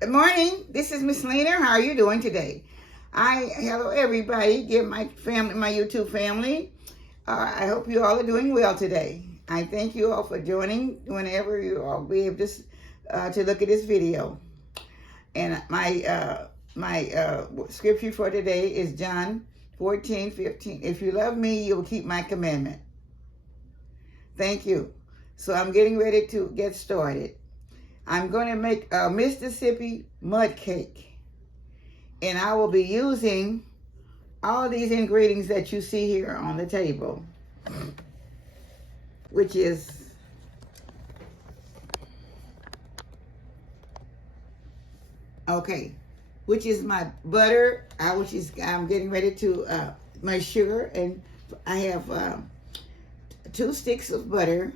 Good morning. This is Miss Lena. How are you doing today? Hello everybody. Give my family, my YouTube family. I hope you all are doing well today. I thank you all for joining whenever you all be able to look at this video. And my scripture for today is John 14:15. If you love me, you'll keep my commandment. Thank you. So I'm getting ready to get started. I'm going to make a Mississippi mud cake. And I will be using all these ingredients that you see here on the table, which is my butter, I'm getting ready to my sugar, and I have 2 sticks of butter,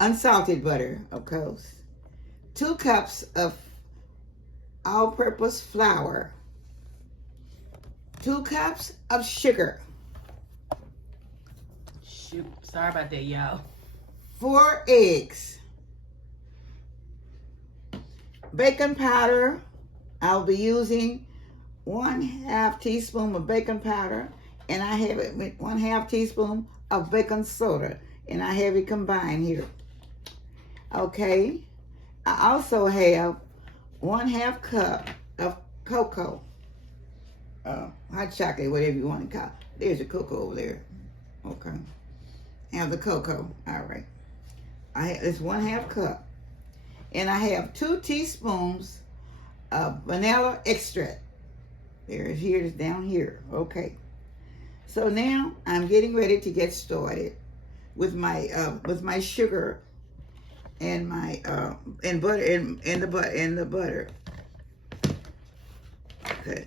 unsalted butter, of course, 2 cups of all-purpose flour, 2 cups of sugar. Shoot, sorry about that, y'all. 4 eggs. Baking powder, I'll be using 1/2 teaspoon of baking powder, and I have it with 1/2 teaspoon of baking soda, and I have it combined here. Okay. I also have 1/2 cup of cocoa, hot chocolate, whatever you want to call it. There's a cocoa over there. Okay. Have the cocoa. All right. It's 1/2 cup. And I have 2 teaspoons of vanilla extract. Here's down here. Okay. So now I'm getting ready to get started with my sugar and my and butter and the butter. Okay.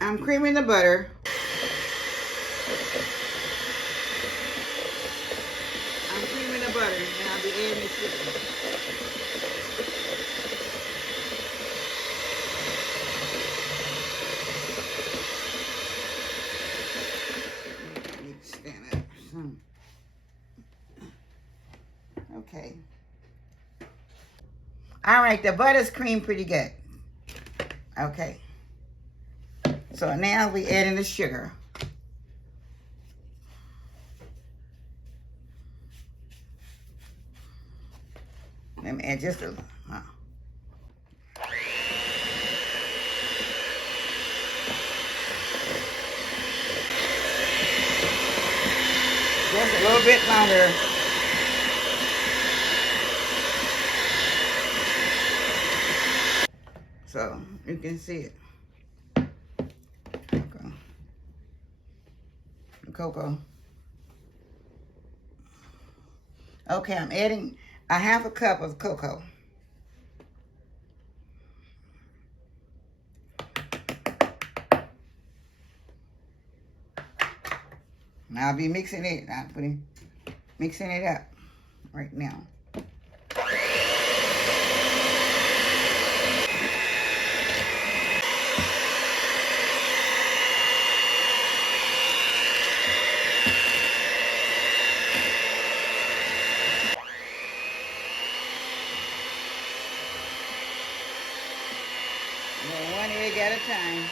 I'm creaming the butter. I'm creaming the butter, and I'll be adding the sugar. Stand up. Okay. All right, the butter's creamed pretty good. Okay. So now we add in the sugar. Let me add just a little. Just a little bit longer. So you can see it. Okay. The cocoa. Okay, I'm adding 1/2 cup of cocoa. Now I'll be mixing it. Mixing it up right now. One egg at a time.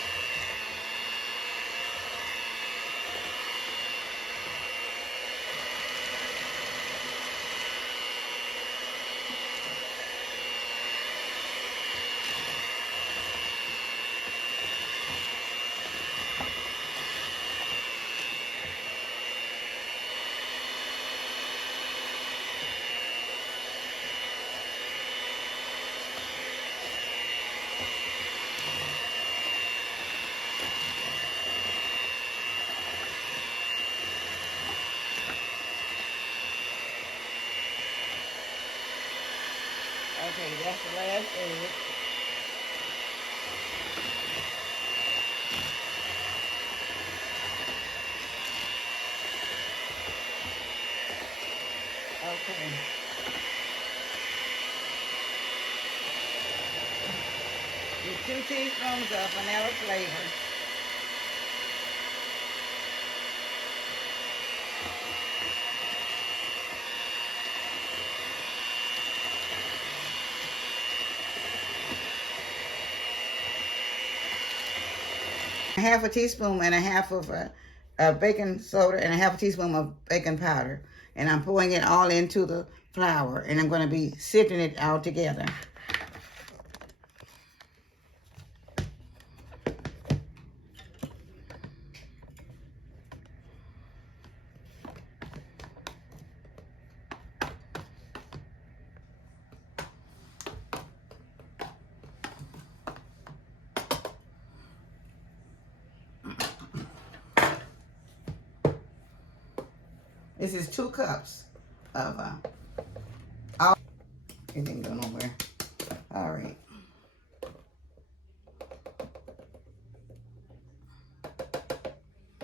Okay, that's the last egg. Okay. With 2 teaspoons of vanilla flavor. half a teaspoon and a half of baking soda and a half a teaspoon of baking powder. And I'm pouring it all into the flour. And I'm going to be sifting it all together. This is 2 cups of all. It didn't go nowhere. All right.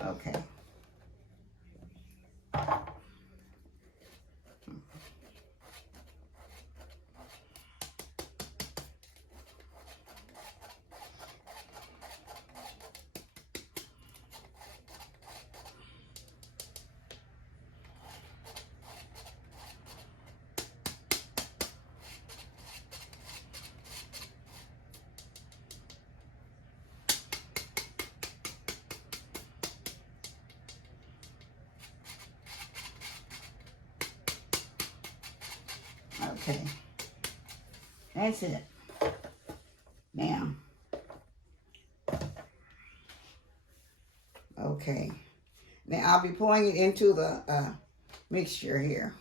Okay. Okay, that's it. Now, okay. Now I'll be pouring it into the mixture here.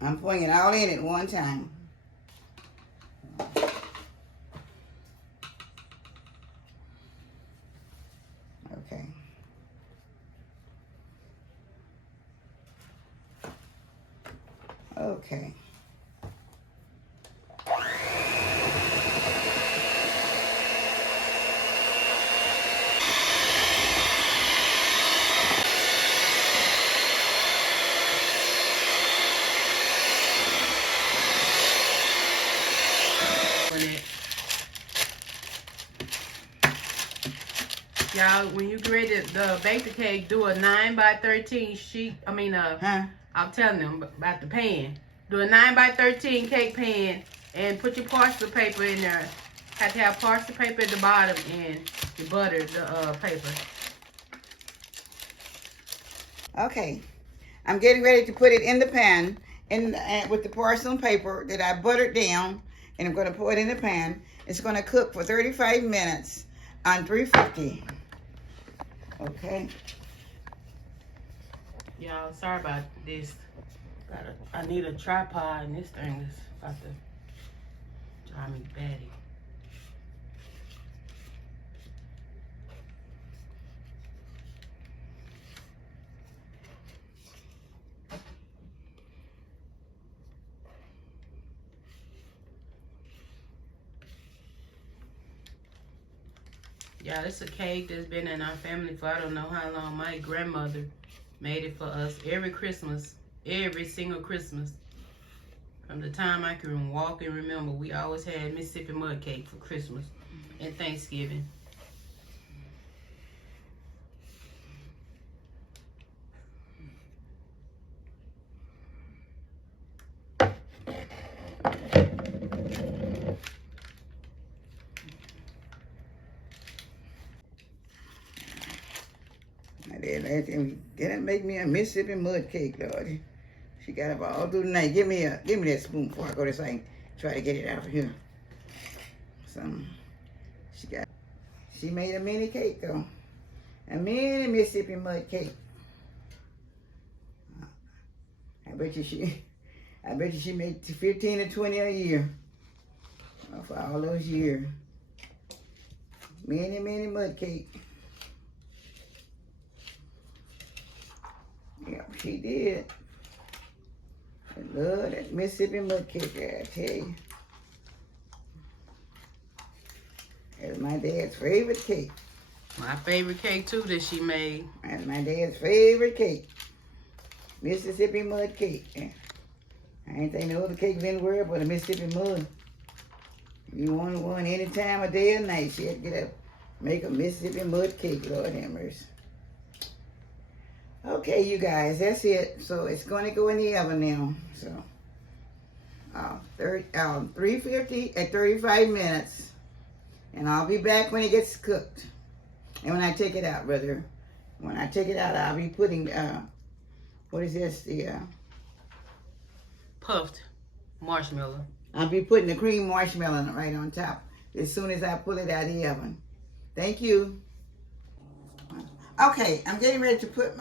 I'm pouring it all in at one time. Okay. Okay. Y'all, when you get ready to bake the cake, do a 9 by 13 sheet. I'm telling them about the pan. Do a 9 by 13 cake pan and put your parchment paper in there. Have to have parchment paper at the bottom and you butter the paper. Okay. I'm getting ready to put it in the pan with the porcelain paper that I buttered down, and I'm going to pour it in the pan. It's going to cook for 35 minutes on 350. Okay. Y'all, sorry about this. I need a tripod, and this thing is about to drive me batty. Yeah, it's a cake that's been in our family for I don't know how long. My grandmother made it for us every Christmas, every single Christmas. From the time I can walk and remember, we always had Mississippi mud cake for Christmas and Thanksgiving. Didn't make me a Mississippi mud cake, Lord. She got up all through the night. Give me that spoon before I go to sing. Try to get it out of here. So she made a mini cake though. A mini Mississippi mud cake. I bet you she made 15 to 20 a year. For all those years. Mini mud cake. Yep, she did. I love that Mississippi mud cake, I tell you. That's my dad's favorite cake. My favorite cake too that she made. That's my dad's favorite cake. Mississippi mud cake. I ain't think no other cake in the world but a Mississippi mud. If you wanted one any time of day or night, she had to get up, make a Mississippi mud cake, Lord have mercy. Okay, you guys, that's it. So it's going to go in the oven now. So 350 at 35 minutes. And I'll be back when it gets cooked. And when I take it out, rather. When I take it out, I'll be putting, what is this? The puffed marshmallow. I'll be putting the cream marshmallow right on top as soon as I pull it out of the oven. Thank you. Okay, I'm getting ready to put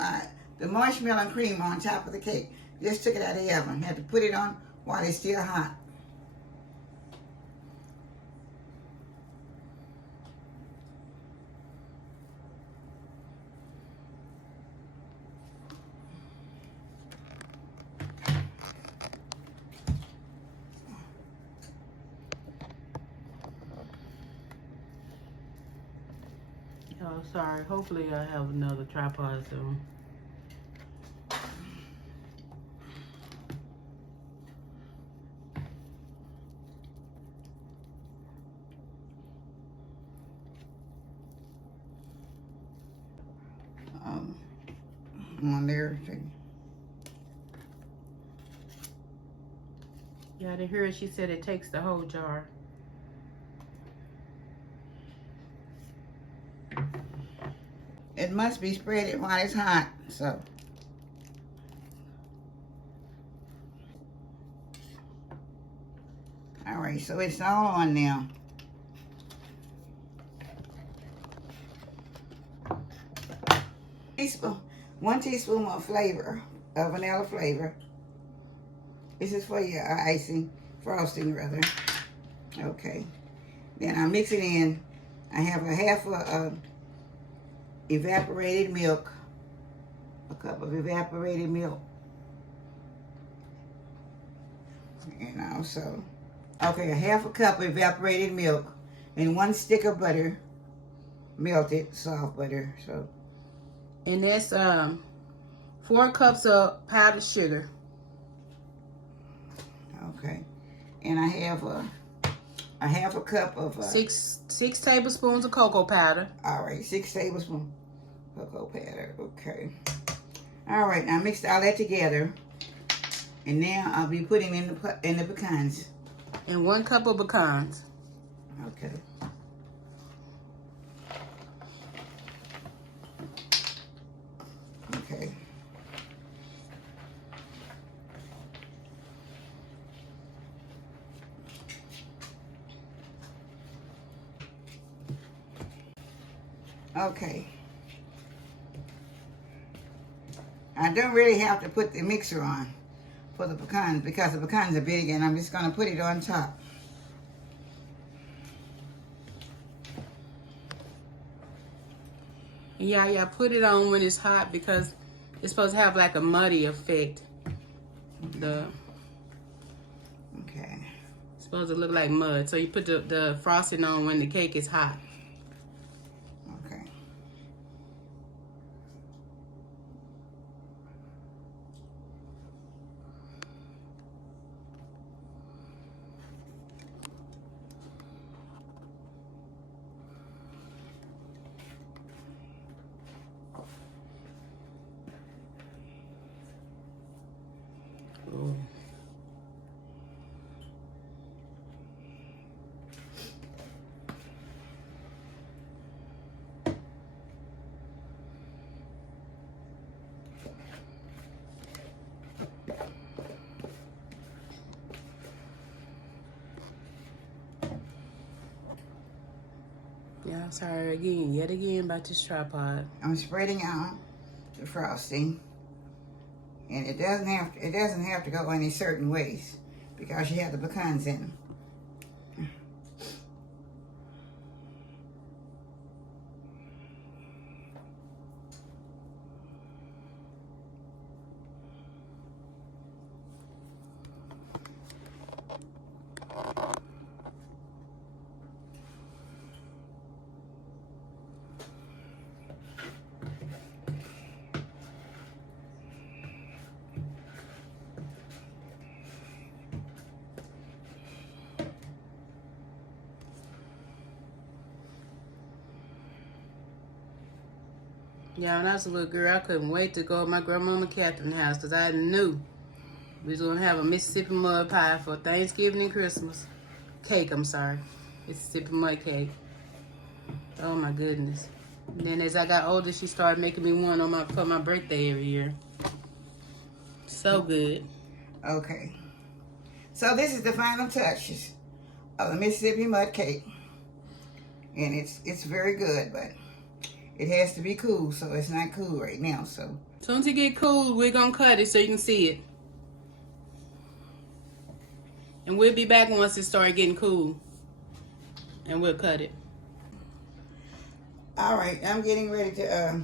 the marshmallow and cream on top of the cake. Just took it out of the oven. Have to put it on while it's still hot. Oh, sorry. Hopefully I have another tripod soon. On there. Yeah, I didn't hear it. She said it takes the whole jar. It must be spread while it's hot, so. All right, so it's all on now. Teaspoon, 1 teaspoon of flavor, of vanilla flavor. This is for your icing, frosting rather. Okay. Then I mix it in. I have a half a evaporated milk, a cup of evaporated milk. And also, okay, a half a cup of evaporated milk and 1 stick of butter, melted soft butter. So, and that's 4 cups of powdered sugar. Okay, and I have a half a cup of six tablespoons of cocoa powder. All right, 6 tablespoons cocoa powder. Okay. All right, now mix all that together, and now I'll be putting in the pecans. And 1 cup of pecans. Okay. Okay. Okay. I don't really have to put the mixer on for the pecans because the pecans are big, and I'm just going to put it on top. Yeah, put it on when it's hot because it's supposed to have like a muddy effect. Okay. It's supposed to look like mud. So you put the frosting on when the cake is hot. Okay. Ooh. Yeah, sorry yet again about this tripod. I'm spreading out the frosting, and it doesn't have to go any certain ways because you have the pecans in them. Yeah, when I was a little girl, I couldn't wait to go to my grandmama Katherine's house because I knew we was going to have a Mississippi mud pie for Thanksgiving and Christmas. Cake, I'm sorry. Mississippi mud cake. Oh, my goodness. And then as I got older, she started making me one for my birthday every year. So good. Okay. So this is the final touches of the Mississippi mud cake. And it's very good, but it has to be cool, so it's not cool right now. So as soon as it get cool, we're going to cut it so you can see it. And we'll be back once it starts getting cool. And we'll cut it. All right, I'm getting ready to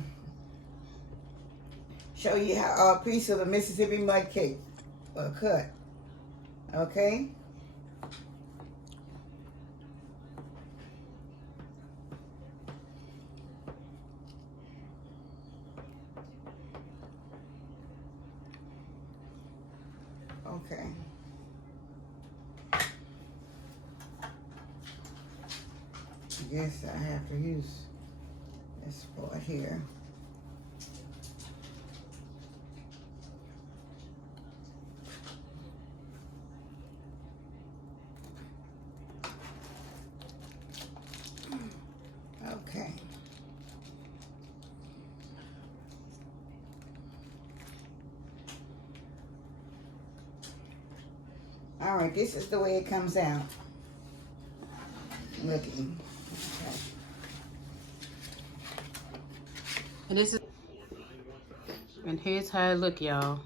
show you how a piece of the Mississippi mud cake cut. Okay? Okay. I guess I have to use this part here. Okay. All right, this is the way it comes out. Looking. Okay. And here's how it look, y'all.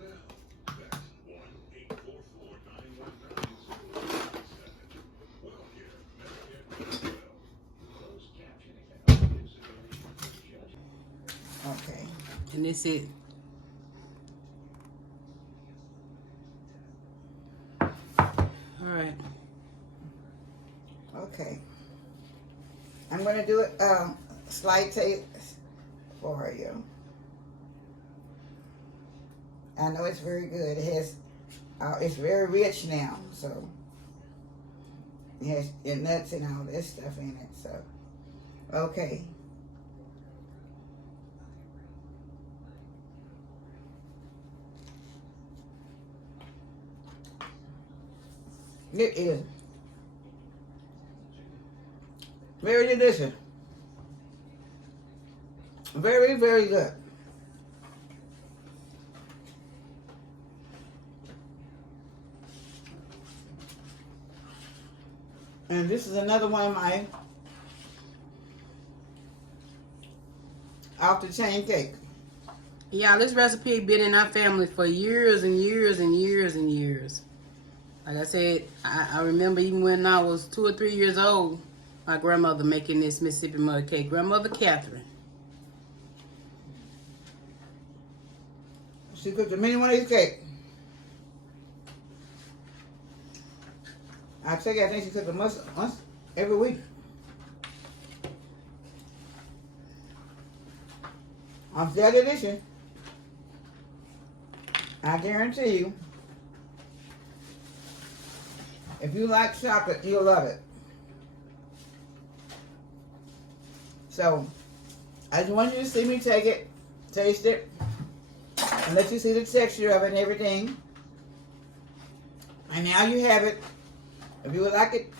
Okay. And this it. All right. Okay. I'm going to do it slight taste for you. I know it's very good. It has, it's very rich now, so it has your nuts and all this stuff in it. So, okay. It is very delicious. Very, very good. And this is another one of my off the chain cake. Yeah, this recipe been in our family for years and years and years and years. Like I said, I remember even when I was 2 or 3 years old, my grandmother making this Mississippi mud cake. Grandmother Kathrine. She cooked a mini one of these cakes. I tell you, I think she cooked it once every week. On Saturday edition, I guarantee you, if you like chocolate, you'll love it. So, I just want you to see me take it, taste it, and let you see the texture of it and everything. And now you have it. If you would like it,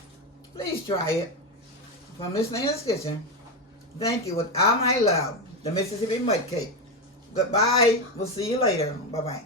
please try it. From Miss Lena's Kitchen, thank you with all my love, the Mississippi Mud Cake. Goodbye. We'll see you later. Bye-bye.